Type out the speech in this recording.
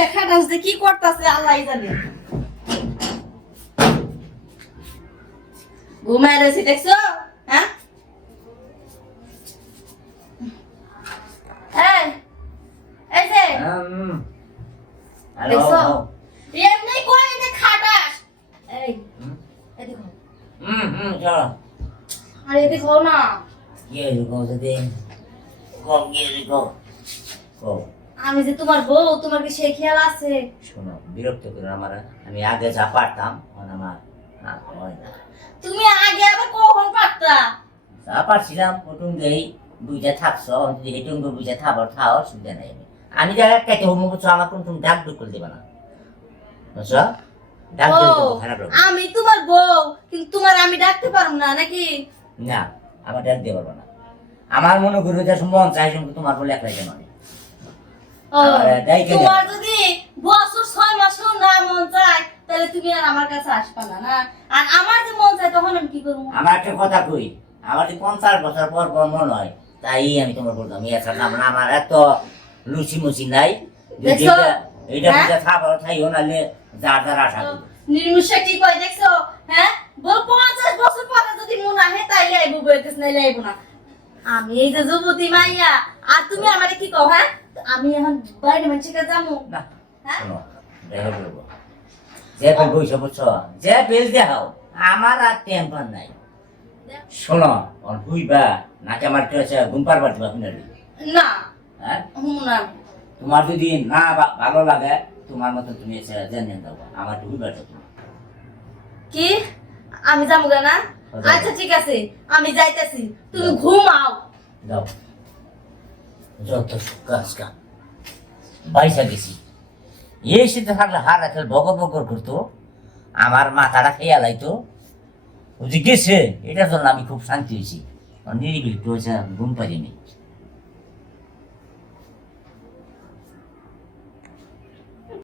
রেখা dance দিয়ে কি করতেছে আল্লাহ জানে। ঘুমায় রয়েছে দেখছ? হ্যাঁ? যে, দেখছ? এমনি করে যে খাটাস। এই, হও। হুম হুম চলো। আরে এদিকে না। কি কো যদি কম কি হয়েছে কো কো আমি যে তোমার বউ তোমার কি সেই খেয়াল আছে? শোনো বিরক্ত করে আমার আমি আগে যা পারতাম এখন আমার না হয় না। তুমি আগে আবার কখন পারতা? যা পারছিলাম প্রথম যেই বুঝে থাকছো যদি হেঁটুন বুঝে থাকো থাও অসুবিধা নাই আমি। আমি যারা কেটে হমু বুঝছ আমার কোনো তুমি ডাক ডুক করে দেবে না। বুঝছ? ডাক খারাপ আমি তোমার বউ কিন্তু তোমার আমি ডাকতে পারব না নাকি? না আমার ডাক দিয়ে পারব না। আমার মনে করবে যে মন চাই তোমার বলে একলাই কেন তোমার যদি বছর ছয় মাসও না মন চায় তাহলে তুমি আর আমার কাছে আসবা না না? আর আমার যে মন চায় তখন আমি কি করব? আমার একটা কথা কই আমার যে পঞ্চাশ বছর পর পর মনে হয় তাই আমি তোমার বলতাম এছাড়া না মানে আমার এত লুচি মুচি নাই। এইটা হ্যাঁ? বুঝে খাবার খাইও যার যার আশা নির্মিষে কি কয় দেখছ? হ্যাঁ? বল পঞ্চাশ বছর পরে যদি মন আহে তাইলে আইবো নাইলে আইবো না। আমি এই যে যুবতী মাইয়া আর তুমি আমারে কি কও হ্যাঁ? আমি এখন বাইরে যাব? না হ্যাঁ? শোনো দেখে বলব যে ফেল বইসা বুঝছ যে ফেল দেখাও আমার আর টেম্পার নাই। শোনো ওর হুইবা নাকি আমার কি হচ্ছে ঘুম পারবার দিবা শুনালি না হ্যাঁ? না। তোমার যদি না ভালো লাগে তোমার মতো তুমি এসে জেনে দেবো আমার হুইবা কি? আমি যাব না আচ্ছা ঠিক আছে আমি যাইতেছি। তুমি ঘুমাও। দাও যত কাম পয়সা গেছি এই শীতে থাকলে হার রাখলে বকর বকর করতো। আমার মাথাটা খেয়ে লাইতো ও যে গেছে এটার জন্য আমি খুব শান্তি হয়েছি। নিরিবিলি একটু হয়েছে ঘুম পাইনি।